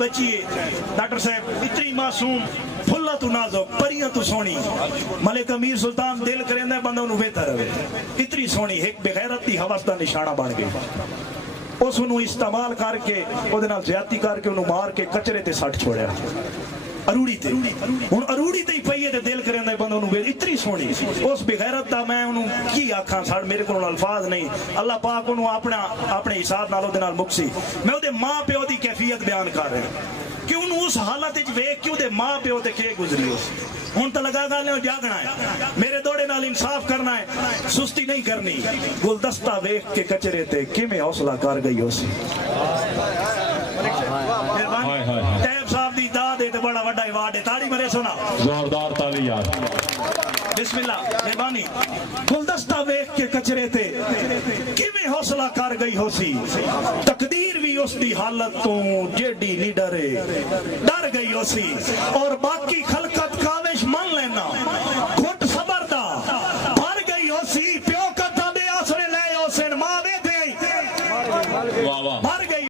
بچی ہے ڈاکٹر صاحب اتنی معصوم پھلا تو نازک پریاں تو سونی ملک امیر سلطان دل کریندا بندہ انہوں بہتر ہوئے اتنی سونی ایک بغیرت دی حوث دا نشانہ بن گئی اس انہوں استعمال کر کے وہ دنال زیادتی کر کے انہوں مار کے کچرے تے سٹ چھوڑیا اروڑی تے ہن اروڑی تے ہی پئیے تے دل کریندا بندہ انہوں اتنی سونی اس بغیرت دا میں انہوں کی آکھاں ساڑ میرے کو الفاظ نہیں اللہ پاک انہوں اپنے حساب نال دے نال مکسی میں او دے ماں پیو دی کیفیت بیان کر رہا ہوں کہ انہوں اس حالت وچ ویکھ کے او دے ماں پیو تے کے گزری ہو ہن تے لگا گل جاگنا ہے میرے دوڑے نال انصاف کرنا ہے سستی نہیں کرنی گلدستہ ویکھ کے کچرے تے کیویں حوصلہ کر گئی ہو سی ٹیب صاحب دی داد تے بڑا وڈا ایوارڈ ہے تاڑی مرے سنا زوردار تالی یار بسم اللہ مہربانی گلدستہ ویکھ کے کچرے تے کیویں حوصلہ کر گئی ہو سی تقدیر بھی اس دی حالت تو جیڈی نہیں ڈرے ڈر گئی ہو سی اور باقی خلقت کاوش من لینا گھٹ صبر دا بھر گئی ہو سی پیو کتا دے آسرے لے ہو سن ماں دے دے واہ واہ